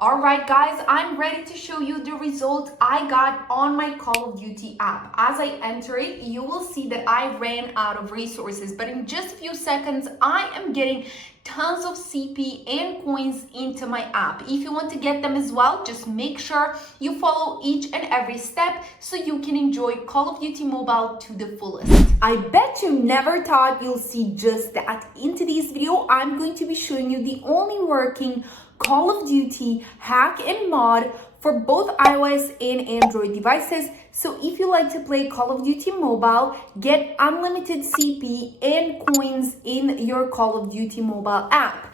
Alright guys, I'm ready to show you the result I got on my Call of Duty app. As I enter it, you will see that I ran out of resources, but in just a few seconds, I am getting tons of CP and coins into my app. If you want to get them as well, just make sure you follow each and every step so you can enjoy Call of Duty Mobile to the fullest. I bet you never thought you'll see just that. In today's video, I'm going to be showing you the only working Call of Duty hack and mod for both iOS and Android devices. So if you like to play Call of Duty Mobile, get unlimited CP and coins in your Call of Duty Mobile app.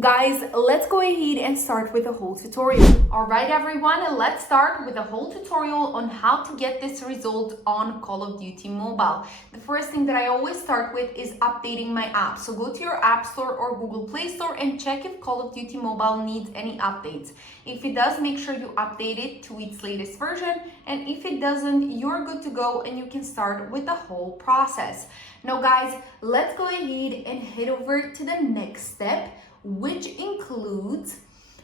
Guys, let's go ahead and start with the whole tutorial. All right, everyone, let's start with a whole tutorial on how to get this result on Call of Duty Mobile. The first thing that I always start with is updating my app. So go to your App Store or Google Play Store and check if Call of Duty Mobile needs any updates. If it does, make sure you update it to its latest version. And if it doesn't, you're good to go and you can start with the whole process. Now, guys, let's go ahead and head over to the next step, which includes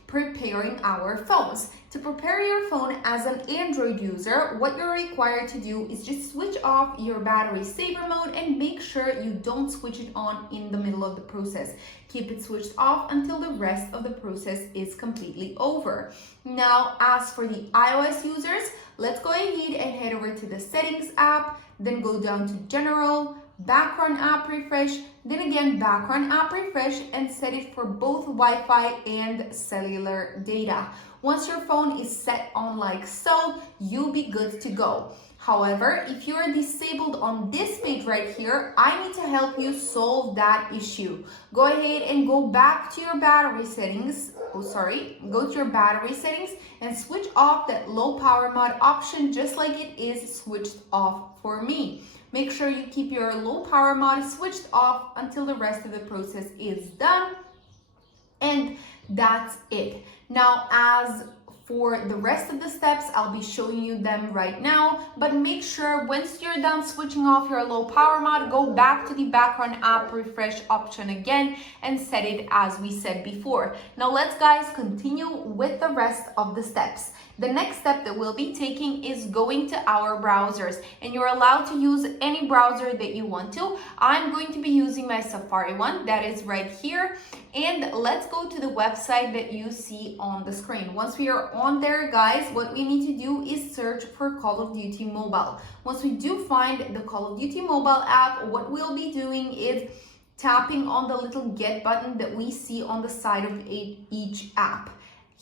preparing our phones. To prepare your phone as an Android user, what you're required to do is just switch off your battery saver mode and make sure you don't switch it on in the middle of the process. Keep it switched off until the rest of the process is completely over. Now, as for the iOS users, let's go ahead and head over to the Settings app, then go down to General, Background app refresh, then again background app refresh, and set it for both Wi-Fi and cellular data. Once your phone is set on like so, you'll be good to go. However, if you are disabled on this page right here, I need to help you solve that issue. Go ahead and go back to your battery settings. Go to your battery settings and switch off that low power mode option just like it is switched off for me. Make sure you keep your low power mode switched off until the rest of the process is done. And that's it. Now, as for the rest of the steps, I'll be showing you them right now, but make sure once you're done switching off your low power mode, go back to the background app refresh option again and set it as we said before. Now let's guys continue with the rest of the steps. The next step that we'll be taking is going to our browsers, and you're allowed to use any browser that you want to. I'm going to be using my Safari one that is right here, and let's go to the website that you see on the screen. Once we are on there, guys, what we need to do is search for Call of Duty Mobile. Once we do find the Call of Duty Mobile app, what we'll be doing is tapping on the little get button that we see on the side of each app.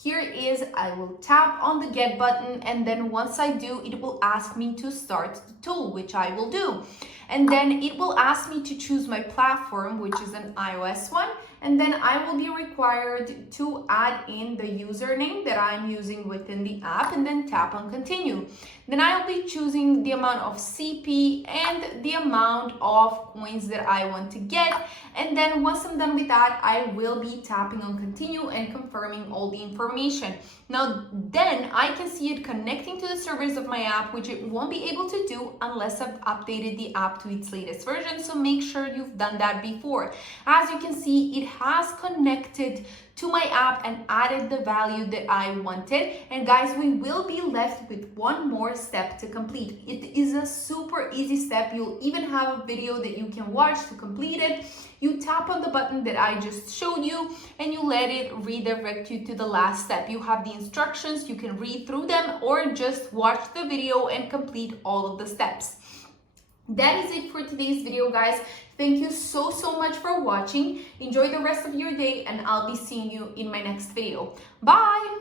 Here is, I will tap on the get button, and then once I do, it will ask me to start the tool, which I will do. And then it will ask me to choose my platform, which is an iOS one. And then I will be required to add in the username that I'm using within the app and then tap on continue. Then I'll be choosing the amount of CP and the amount of coins that I want to get. And then once I'm done with that, I will be tapping on continue and confirming all the information. Now, then I can see it connecting to the servers of my app, which it won't be able to do unless I've updated the app to its latest version. So make sure you've done that before. As you can see, it has connected to my app and added the value that I wanted. And guys, we will be left with one more step to complete. It is a super easy step. You'll even have a video that you can watch to complete it. You tap on the button that I just showed you and you let it redirect you to the last step. You have the instructions, you can read through them or just watch the video and complete all of the steps. That is it for today's video, guys. Thank you so much for watching. Enjoy the rest of your day and I'll be seeing you in my next video. Bye!